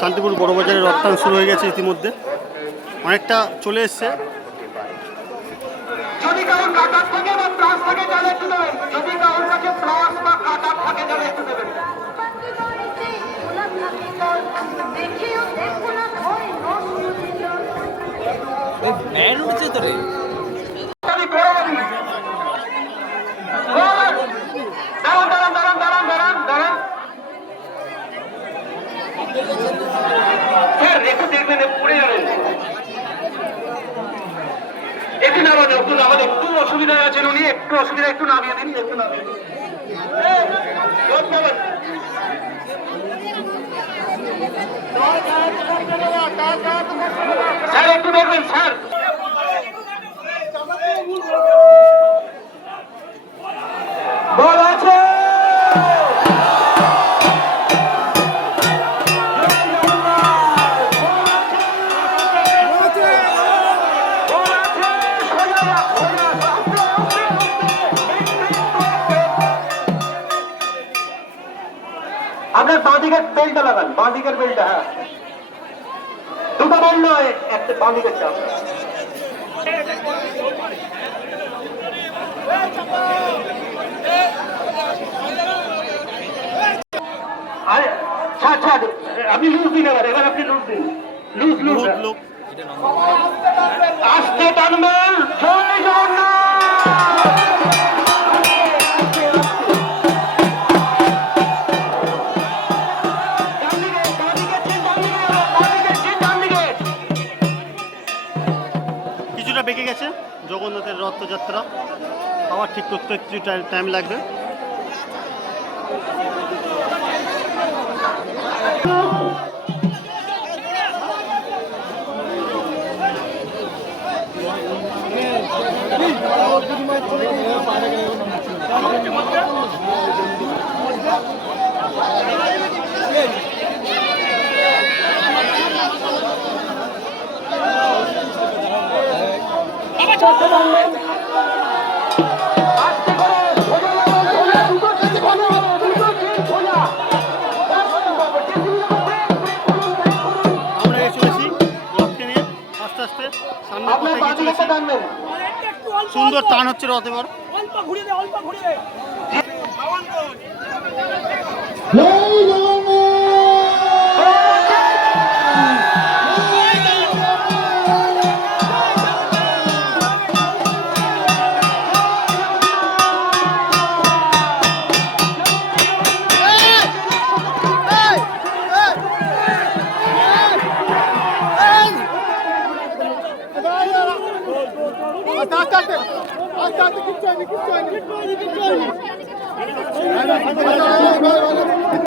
শান্তিপুর বড় বাজারের রথটান শুরু হয়ে গেছে ইতিমধ্যে, অনেকটা চলে এসছে। যদি কারোর কাটার থাকে বা প্লাস থাকে তাহলে একটু দেবেন, যদি কারোর কাছে প্লাস বা কাটার থাকে তাহলে একটু দেবেন। ব্যান্ড উঠছে তো রে। একটু দেখবেন, পড়ে যাবেন। একটু নামানো, একটু নামানো, একটু অসুবিধা আছেন উনি, একটু অসুবিধা, একটু নামিয়ে দিন, একটু নামিয়ে দিন। স্যার একটু দেখবেন স্যার। বল আছে। আপনার বাঁ দিকের বেলটা লাগান, বাঁ দিকের বেলটা। হ্যাঁ, দুটো বেল নয়, একটা বাঁ দিকের চাপ। আপনি লুজ দিন, এবার আপনি লুজ দিন, লুজ লুজ লোক আসতে টানবেন। জয় জগন্নাথ। কিছুটা বেঁকে গেছে জগন্নাথের রথযাত্রা, আবার ঠিক করতে কিছু টাইম লাগবে। সুন্দর টান হচ্ছে রথ এবার। Aç,